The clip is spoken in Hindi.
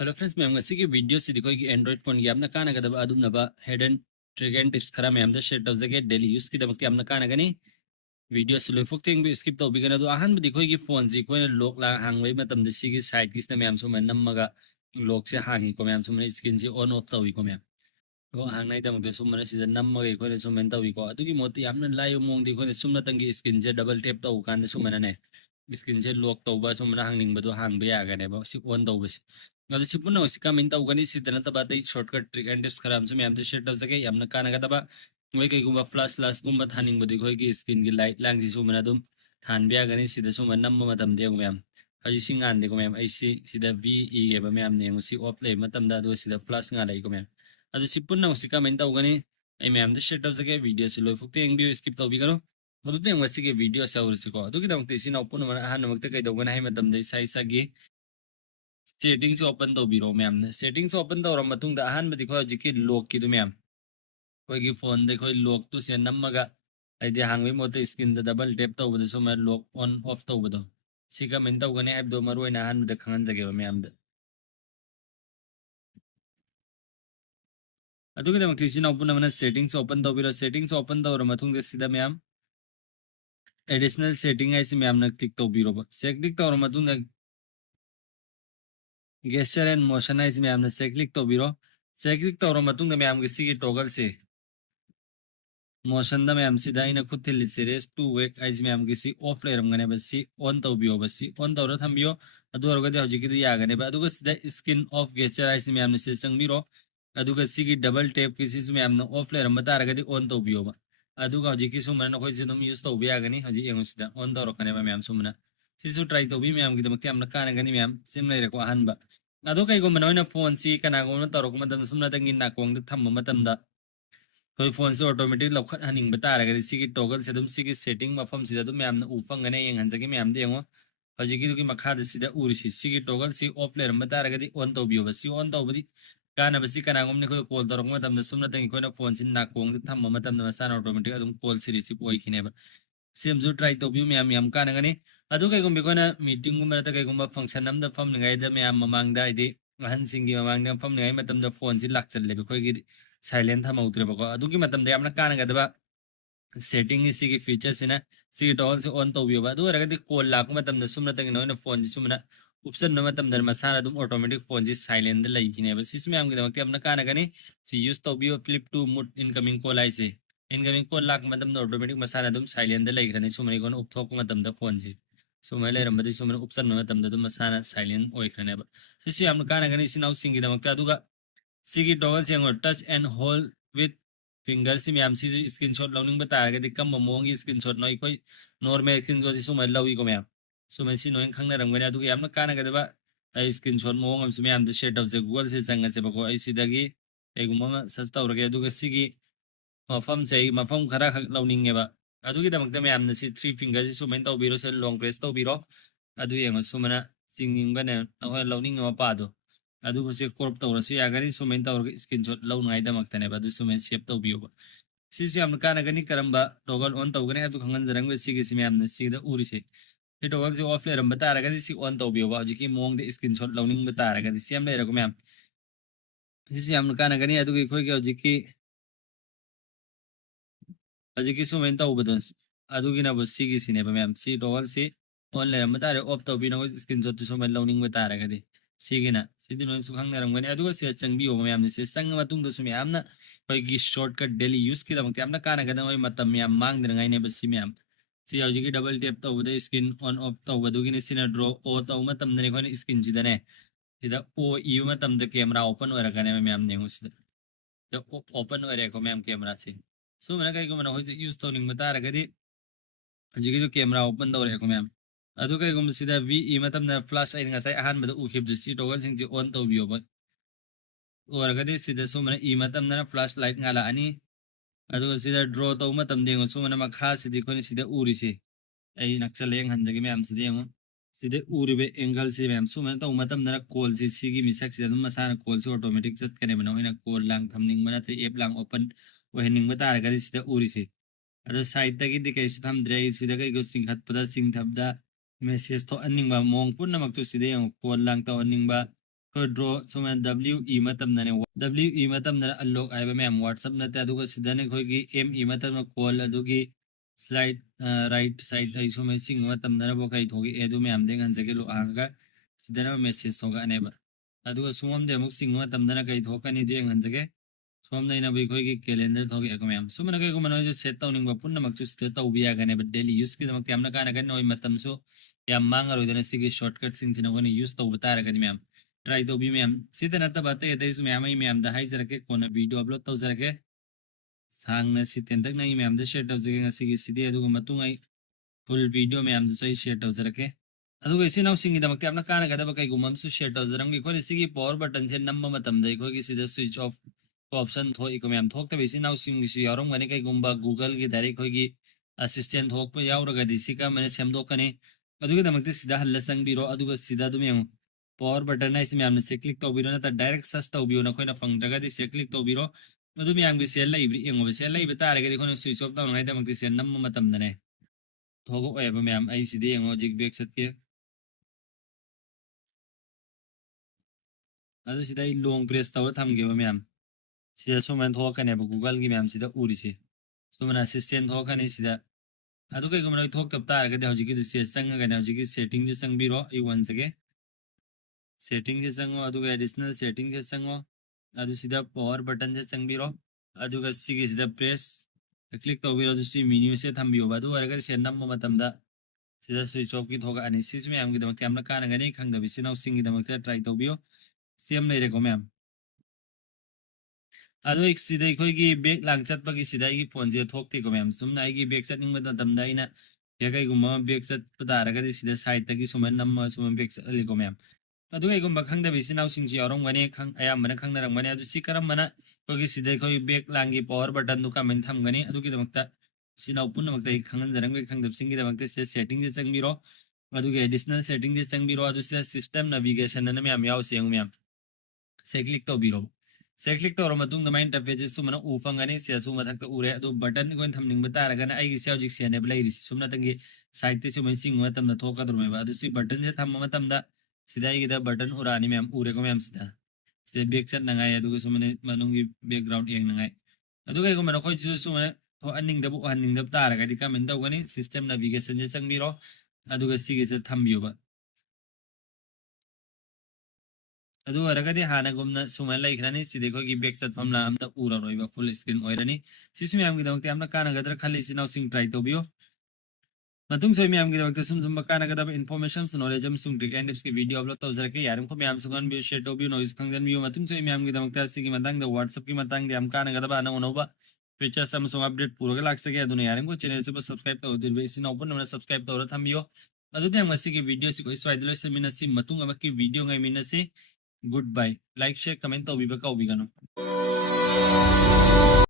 हेलो फ्रेंड्स मैम की वीडियो से देखो कि एंड्रॉइड फोन की आपने कानगदब अदुमनबा हेड एंड ट्रिक एंड टिप्स खरा मैम शेयर तौजगे डेली यूज की दमकती आपने कानगनी वीडियो से लोफोक्तेंग भी स्किप तौबिगन अदु अहन देखो कि फोन से कोई लॉक ला हांगबई मतम दे सिगी साइड किसने मैम सो मैं नमगा लॉक से हांगी को मैम सो मैं स्क्रीन से ऑन ऑफ तौई को मैम को हांगनाई दमकते सो मैं सीजन नमगा कोई सो मैं तौई को अदुगी मोती आपने लाइव मोंग दी कोई सुमना तंगी स्क्रीन से डबल टैप तौ कान सो मैं ने स्क्रीन से लॉक तौबा सो मैं हांगनिंग बदो हांग बे आगने बा सि on तौबस ngado si puno si kamin ta ugani si dana ta batay shortcut trick and tips kharam se ma'am तो शेयर तब सके यमना काना का तबा वही कहीं गुम्बा फ्लैश फ्लैश गुम्बा थानिंग बदी कोई की स्क्रीन की लाइट लांग जिसु मना तुम थान बिया गनी सीधा सु मनम मतम दे मैम हजी सिंगान देखो मैम ऐसी सीधा वी ई के बा मैम ने उसी ऑफ ले मतम दा दो सीधा फ्लैश nga लाई को मैम अदो si पुनो si kamin ta ugani ay ma'am तो शेयर तब सके वीडियो से लो फुकते एंग भी स्किप तो भी करो मदुते एंग वसी के वीडियो से और सिको अदो की दमते सी ना पुनो मना हान नमकते कई दोगन है मतम दे साई सागी सेटिंग्स ओपन तौबीरो मैम ने सेटिंग्स ओपन तौर मतुंगदा अहानबदि खो हजिकी लॉक की मैम कोई फोन दे कोई लॉक तो से नमगा आइदि हांगबे मोते स्क्रीन द डबल टैप तौबदो सो मैं लॉक ऑन ऑफ तौबदो सिगा मिन तौगने हाइबदो मरोइना अहानबदि खंगन जगे मैम द अदुगी दमक तिसिना ओपन मन सेटिंग्स ओपन तौबीरो सेटिंग्स ओपन तौर मतुंगदा सिदा मैम एडिशनल सेटिंग है मैम ने क्लिक तौबीरो से क्लिक तौर मतुंगदा गेस्चर एंड मोशन है मैम ने से क्लिक तौबीरो से क्लिक तौर मतुंगदा मैम की सिगी टॉगल से मोशन द मैम सिदा इन खुद थिल सीरीज टू वेक आइज मैम की ऑफ लेरमगने बसी ऑन तौबियो बसी ऑन तौर थम्बियो अदु अरगदे हजिकिदु यागने बा अदुगा सिदा skin of gesture eyes ma'am से चंगबिरो अदुगा सिगी डबल टैप किसी मैम न ऑफ लेरम बतारगदे ऑन तौबियो बा अदुगा हजिकी सुमन नखोय सिदुम यूज तौबि यागनी हजि एंगो सिदा ऑन तौरकने बा मैम सुमना सिसु ट्राई तौबि मैम की दमकते हमना कानगनी मैम सिम लेरको अहनबा अदु कईगो मनोइना फोन सी कनागो तौरक मतम सुमना तंगी नाकोंग थम्म मतमदा कोई फोन से ऑटोमेटिक लौखत हनिंग बतारगदि सिगी टॉगल से सिगी सेटिंग मफम सिदा मैम उफंगने येंगहनजगे मैम देंगो हजिकी मखाद सिदा उरिसी सिगी टॉगल सी ऑफ लेरम बतारगदि ऑन तौबियो सी ऑन तौबदि कानबसी कनागोमने कोई कॉल तौरक मतम सुमना तंगी कोई फोन से नाकोंग थम्म मतम मसान ऑटोमेटिक कॉल सीरीज पोइखिनेबा सेमजु ट्राई तौबियो मैम याम कानगनी अदु कईगुम कोना मीटिंग गुमरता कईगुम फंक्शन अमदा फमनिगाइदा मैम ममांगदा आइदि अहनसिंगी ममांगदा फमनिगाइ मतमदा फोन से लाक्चल्लेबे कोई साइलेंट थमौत्रेबको अदुगी मतमदा यामना कानगदबा सेटिंग इसी फीचर सिना सी टॉल से ऑन तौबियोबा अदु अरगदि कॉल लाको मतमदा सुमना तंगी नोइना फोन जी सुमना उपसन मतमदा मसाना दुम ऑटोमेटिक फोन जी साइलेंट लैखिनेबा सिस मैम गिदमकते यामना कानगनी सी यूज तौबियो flip to mode incoming call आइसे इनकमिंग कॉल लाक मतमदा ऑटोमेटिक मसाना दुम साइलेंट लैखरने सुमने कोन उपथोक मतमदा फोन जी सुमय लेरमबदि सुमना उपसन मतमदा दुम मसाना साइलेंट ओइखरनेबा सिस यामना कानगनी सिनाउ सिंगिदमकते अदुगा सिगी टॉगल सेंगो touch and hold with finger से मैम सी स्क्रीनशॉट लौनिंग बतारगदि कम मोंगी स्क्रीनशॉट नोई कोई नॉर्मल स्क्रीनशॉट सुमै लौई को मैम सुमै सी नोइन खंगनरमगने अदुगा यामना कानगदबा स्क्रीनशॉट मोंग अमसु मैम द शेयर तौसे गूगल से संगसे बको आई सिदगी एगुमा सच तौरगे अदुगा सिगी मफम से मफम खरा खक लौनिंगेबा अदुगी दमकते मैम न सी थ्री फिंगर से सुमै तौबिरो से लॉन्ग प्रेस तौबिरो अदु येंगो सुमना सिंगिंगने अहो लौनिंग मपादो अदुगो से क्रॉप तौरसु यागनी सुमेन तौरग स्क्रीनशॉट लौनाइ दमकतने बा अदु सुमेन सेव तौबियो सिसु याम कानगनी करंबा टॉगल ऑन तौगने अदु खंगन जरंग सिगे सिम याम सिदा उरिसे ये टॉगल से ऑफ लेरम बतारगदि सि ऑन तौबियो बा हजिकी मोंग दे स्क्रीनशॉट लौनिंग बतारगदि सेम लेरगो मैम सिसु याम कानगनी अदुगी खोइगे हजिकी हजिकी सुमेन तौबदन अदुगी ना बस सिगे सिने बा मैम सी टॉगल से ऑन लेरम बतारे ऑफ तौबिनो स्क्रीनशॉट तो सुमेन लौनिंग बतारगदि सिगिना सिदि नोन सुखंग नरमगने अदुगा से चंगबियो मैम से संग मतुंग दसु मैमना कोई शॉर्टकट डेली यूज की दमक यामना काना गदम ओय मतम मैम मांग दरंगाइ ने बसी मैम सी हजिकी डबल टैप तौबदे स्क्रीन ऑन ऑफ तौबदुगी ने सिना ड्रॉ ओ तौ मतम ने कोन स्क्रीन जिदने सिदा ओ ई मतम द कैमरा ओपन ओरगने मैम ने सिदा द ओपन ओरे को मैम कैमरा से सो मना कई को मना होय यूज तौनिंग बता रगदि हजिकी जो कैमरा ओपन तौरे को मैम अदु कईगुम सिदा वी ई मतम न flash I ngasai ahan bada ukib du si togal sing ji on tawbiyo ba oragade sida sumana ई मतम न फ्लैश लाइट ngala ani अदुगा सिदा ड्रॉ तौ मतम देंगो सुमना मखा सिदि कोनि सिदा उरी से आई नक्सल लेंग हंजगे मैम सिदि यंगो सिदे उरिबे एंगल से मैम सुमना तौ मतम न कॉल से सिगी मिसक से मसाना कॉल से ऑटोमेटिक चत कने बना होइना कॉल लांग थमनिंग मना ते एप लांग ओपन वहनिंग बता रगदि सिदा उरी से अदो साइड तगी दिकै थमद्रे सिदा कईगो सिंहतपदा सिंथबदा मेसेज तो अनिंगबा मोंग पुनमक तो सिदे कॉल लांग तो अनिंगबा ko draw suma WE matam na ne WE matam na unlock ai ba ma'am WhatsApp na ta aduga sidane khoi gi ME matam na call adugi slide right side ai suma sing matam na bo kai thogi edu ma'am de ngan jage lo anga sidane message thoga ne ba aduga sumam de muk sing matam na kai thokani de ngan jage sum na ina bi khoi gi calendar thogi ak ma'am suma na kai ko mano je set tawning ba punna mak chu set taw biya gane ba daily use ki damak tamna kana kan noi matam so yam manga ro dana sigi shortcut sing sina ko ni use taw bata ra ma'am try to be ma'am sida na ta bate ite is ma'am ai ma'am da hai jara ke kona video upload taw jara ke sang na si ten tak na i ma'am da share taw jage ngasi gi sidi adu matung ai full video ma'am da sai share taw jara ke adu ga isi naw singi da makti apna kana ga da ba kai gumam su share taw jara ngi ko sigi power button se namma matam dai ko gi sida switch off ko option tho iko ma'am thok ta isi naw singi si yarom gane kai gumba google gi direct ko gi assistant thok pa yaura ga di sika mane semdo kane adu ga da makti sida halla sang biro adu ga sida du ma'am power button na isme amne se click to biro na ta direct search to biro na koina fang daga di se click to biro madu mi amgi se lai bri engo se lai beta re ga di kono switch off down ngai da makti se nam matam da ne thogo e ba ma'am ai si de engo jig back sat ke adu sida I long press taw tham ge ba ma'am sida so man thok ka ne ba google gi ma'am sida uri se so man assistant thok ka ne sida adu kai ko man thok tap ta re ga di hoji gi se sang ga ne hoji gi setting ji sang biro I one sage setting ji sang adu ga additional setting ji sang ಅದು ಸೀದಾ ಪವರ್ ಬಟನ್ से चंगबिरो ಅದು ಗಸ್ಸಿಗೆ ಸೀದಾ ಪ್ರೆಸ್ ಕ್ಲಿಕ್ ತೋಬಿರೋ ಅದು ಸಿ ಮೆನು से थंबियो ಅದು ವರಗ से नम मतमदा sida switch off ki thoga ani sis me am gi damak amna kana gani khang da bisinaw sing gi damak try tawbiyo same nei re ko ma'am ado ik sida khoi gi back lang chat pa gi sida gi phone je thok ti ko ma'am sumna ai gi back chat ning mata tam da ina ya kai gumma back chat pada ra ga sida side ta gi suman nam suman back chat ali ko ma'am ꯑꯗꯨꯒ ꯀꯩꯒꯨꯝꯕ ꯈꯪꯗꯕ ꯏꯆꯤꯟ ꯏꯅꯥꯎꯁꯤꯡꯁꯨ ꯌꯥꯎꯔꯝꯒꯅꯤ ꯑꯌꯥꯝꯕꯅ ꯈꯪꯅꯔꯝꯒꯅꯤ ꯑꯗꯨ ꯁꯤ ꯀꯔꯝꯕꯅ ꯑꯩꯈꯣꯏꯒꯤ ꯁꯤꯗ ꯑꯩꯈꯣꯏ ꯕꯦꯛ ꯂꯥꯡꯒꯤ ꯄꯋꯥꯔ ꯕꯇꯟꯗꯨ ꯀꯃꯥꯏꯅ ꯊꯝꯒꯅꯤ ꯑꯗꯨꯒꯤꯗꯃꯛꯇ ꯏꯆꯤꯟ ꯏꯅꯥꯎ ꯄꯨꯝꯅꯃꯛꯇ ꯑꯩ ꯈꯪꯍꯟꯖꯔꯝꯒꯦ ꯈꯪꯗꯕꯁꯤꯡꯒꯤꯗꯃꯛꯇ ꯁꯤꯗ ꯁꯦꯠꯇꯤꯡꯁꯦ ꯆꯪꯕꯤꯔꯣ ꯑꯗꯨꯒ ꯑꯦꯗꯤꯁꯅꯦꯜ ꯁꯦꯠꯇꯤꯡꯁꯦ ꯆꯪꯕꯤꯔꯣ ꯑꯗꯨ ꯁꯤꯗ ꯁꯤꯁꯇꯦꯝ ꯅꯦꯚꯤꯒꯦꯁꯟ ꯑꯅ ꯃꯌꯥꯝ ꯌꯥꯎꯁꯦ ꯌꯦꯡꯉꯨ ꯃꯌꯥꯝ ꯁꯦ ꯀ꯭ꯂꯤꯛ ꯇꯧꯕꯤꯔꯣ ꯁꯦ ꯀ꯭ꯂꯤꯛ ꯇꯧꯔ ꯃꯇꯨꯡꯗ ꯃꯥꯏ ꯏꯟꯇꯔꯐꯦꯁꯁꯦ ꯁꯨꯃꯥꯏꯅ ꯎ ꯐꯪꯒꯅꯤ ꯁꯤꯗꯁꯨ ꯃꯊꯛꯇ ꯎꯔꯦ ꯑꯗꯨ ꯕꯇꯟ ꯑꯩꯈꯣꯏꯅ ꯊꯝꯅꯤꯡꯕ ꯇꯥꯔꯒꯅ ꯑꯩꯒꯤꯁꯦ ꯍꯧꯖꯤꯛ ꯁꯦꯟꯅꯦꯕ ꯂꯩꯔꯤꯁꯤ ꯁꯨꯝꯅꯇꯪꯒꯤ ꯁꯥꯏꯠꯇ ꯁꯨꯃꯥꯏꯅ ꯆꯤꯡꯕ ꯃꯇꯝꯗ ꯊꯣꯛꯀꯗꯧꯔꯤꯕ ꯑꯗꯨ ꯁꯤ ꯕꯇꯟꯁꯦ ꯊꯝꯕ ꯃꯇꯝꯗ ꯁꯤꯗ ꯑꯩꯒꯤꯗ ꯕꯇꯟ ꯎꯔꯛꯑꯅꯤ ꯃꯌꯥꯝ ꯎꯔꯦꯀꯣ ꯃꯌꯥꯝ ꯁꯤꯗ ꯁꯤꯗ ꯕꯦꯛ ꯆꯠꯅꯉꯥꯏ ꯑꯗꯨꯒ ꯁꯨꯃꯥꯏꯅ ꯃꯅꯨꯡꯒꯤ ꯕꯦꯛꯒ꯭ꯔꯥꯎꯟ ꯌꯦꯡꯅꯉꯥꯏ ꯑꯗꯨꯒ ꯀꯩꯒꯨꯝꯕ ꯅꯈꯣꯏꯁꯤꯁꯨ ꯁꯨꯃꯥꯏꯅ ꯊꯣꯛꯍꯟꯅꯤꯡꯗꯕ ꯎꯍꯟꯅꯤꯡꯗꯕ ꯇꯥꯔꯒꯗꯤ ꯀꯃꯥꯏꯅ ꯇꯧꯒꯅꯤ ꯁꯤꯁꯇꯦꯝ ꯅꯦꯚꯤꯒꯦꯁꯟꯁꯦ ꯆꯪꯕꯤꯔꯣ ꯑꯗꯨꯒ ꯁꯤꯒꯤꯁꯦ ꯊꯝꯕꯤꯌꯣꯕ ꯑꯗꯨ ꯑꯣꯏꯔꯒꯗꯤ ꯍꯥꯟꯅꯒꯨꯝꯅ ꯁꯨꯃꯥꯏꯅ ꯂꯩꯈ꯭ꯔꯅꯤ ꯁꯤꯗꯤ ꯑꯩꯈꯣꯏꯒꯤ ꯕꯦꯛ ꯆꯠꯐꯝ ꯑꯝꯇ ꯎꯔꯔꯣꯏꯕ ꯐꯨꯜ ꯁ꯭ꯀ꯭ꯔꯤꯟ ꯑꯣꯏꯔꯅꯤ ꯁꯤꯁꯨ ꯃꯌꯥꯝꯒꯤꯗꯃꯛꯇ ꯌꯥꯝꯅ ꯀꯥꯟꯅꯒꯗ꯭ꯔꯥ ꯈꯜꯂꯤ ꯏꯆꯤꯟ ꯏꯅꯥꯎꯁꯤꯡ ꯇ꯭ꯔꯥꯏ ꯇꯧꯕꯤꯌꯨ ꯃꯇꯨꯡ ꯁꯣꯏ ꯃꯌꯥꯝꯒꯤꯗꯃꯛꯇ ꯁꯨꯝꯕ ꯀꯥꯟꯅꯒꯗꯕ ꯏꯟꯐꯣꯔꯃꯦꯁꯟ ꯅꯣꯂꯦꯖ ꯑꯃꯁꯨꯡ ꯇ꯭ꯔꯤꯛ ꯑꯦꯟ ꯇꯤꯞꯁꯀꯤ ꯚꯤꯗꯤꯑꯣ ꯑꯞꯂꯣꯗ ꯇꯧꯖꯔꯛꯀꯦ ꯌꯥꯔꯤꯃꯈꯩ ꯃꯌꯥꯝꯁꯨ ꯈꯪꯍꯟꯕꯤꯌꯨ ꯁꯦꯌꯔ ꯇꯧꯕꯤꯌꯨ ꯅꯣꯏꯁꯨ ꯈꯪꯖꯟꯕꯤꯌꯨ ꯃꯇꯨꯡ ꯁꯣꯏ ꯃꯌꯥꯝꯒꯤꯗꯃꯛꯇ ꯁꯤꯒꯤ ꯃꯇꯥꯡꯗ ꯋꯥꯠꯁꯑꯞꯀꯤ ꯃꯇꯥꯡꯗ ꯌꯥꯝ ꯀꯥꯟꯅꯒꯗꯕ ꯑꯅꯧ ꯑꯅꯧꯕ ꯐꯤꯆꯔꯁ ꯑꯃꯁꯨꯡ ꯑꯞꯗꯦꯠ ꯄꯨꯔꯒ ꯂꯥꯛꯆꯒꯦ ꯑꯗꯨꯅ ꯌꯥꯔꯤꯃꯈꯩ ꯆꯦꯅꯦꯜꯁꯤꯕꯨ ꯁꯕꯁꯀ꯭ꯔꯥꯏꯕ ꯇꯧꯗ꯭ꯔꯤꯕ ꯏꯆꯤꯟ ꯏꯅꯥꯎ ꯄꯨꯝꯅꯃꯛꯅ ꯁꯕꯁꯀ꯭ꯔꯥꯏꯕ ꯇꯧꯔ ꯊꯝꯕꯤꯌꯨ ꯑꯗꯨꯗꯤ ꯉꯁꯤꯒꯤ ꯚꯤꯗꯤꯑꯣꯁꯤ ꯑꯩꯈꯣꯏ ꯁ꯭ꯋꯥꯏꯗ ꯂꯣꯏꯁꯤꯟꯃꯤꯟꯅꯁꯤ ꯃꯇꯨꯡ ꯑꯃꯛꯀꯤ ꯚꯤꯗꯤꯑꯣ ꯉꯥꯏꯃꯤꯟꯅꯁꯤ ꯒꯨꯗ ꯕꯥꯏ ꯂꯥꯏꯛ ꯁꯦꯌꯔ ꯀꯃꯦꯟ ꯇꯧꯕꯤꯕ ꯀꯥꯎꯕꯤꯒꯅꯨ